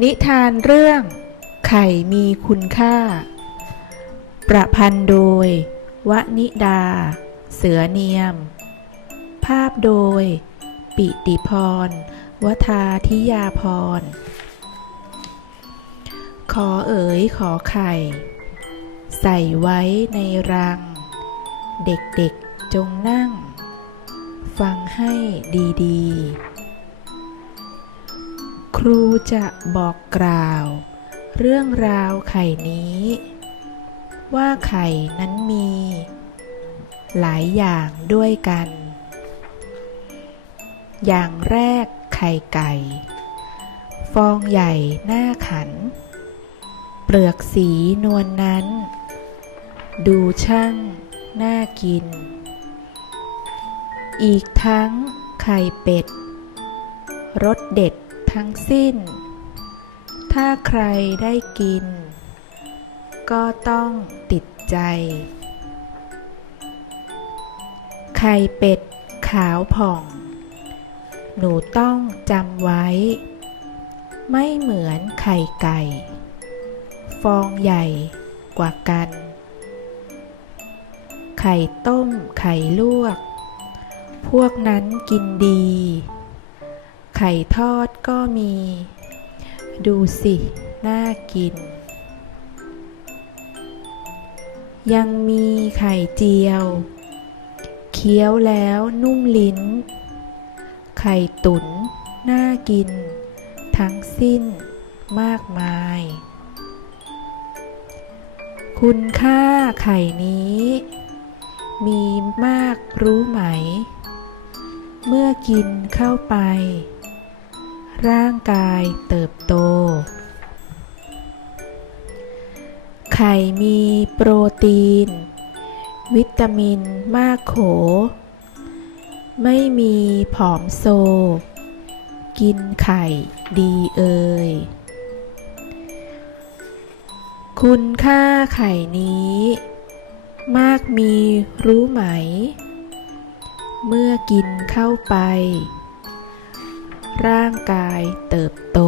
นิทานเรื่อง ไข่มีคุณค่า ประพันธ์โดย วนิดา เสือเนียม ภาพโดย ปิติพร วทาธิยาพร ขอเอ๋ยขอไข่ ใส่ไว้ในรัง เด็กๆจงนั่ง ฟังให้ดี ๆ ครูจะบอกกล่าว เรื่องราวไข่นี้ ว่าไข่นั้นมี หลายอย่างด้วยกัน อย่างแรกไข่ไก่ ฟองใหญ่หน้าขัน เปลือกสีนวลนนั้น ดูช่างน่ากิน อีกทั้งไข่เป็ดรสเด็ด ทั้งสิ้น ถ้าใครได้กิน ก็ต้องติดใจ ไข่เป็ดขาวผ่อง หนูต้องจำไว้ ไม่เหมือนไข่ไก่ ฟองใหญ่กว่ากัน ไข่ต้มไข่ลวก พวกนั้นกินดี ไข่ทอดก็มี ดูสิ น่ากิน ยังมีไข่เจียว เคี้ยวแล้วนุ่มลิ้น ไข่ตุ๋นน่ากิน ทั้งสิ้นมากมาย คุณค่าไข่นี้ มีมากรู้ไหม เมื่อกินเข้าไป ร่างกายเติบโต ไข่มีโปรตีน วิตามินมากโข ไม่มีผอมโซ กินไข่ดีเอ่ยคุณค่าไข่นี้ มากมีรู้ไหม เมื่อกินเข้าไป ร่างกายเติบโต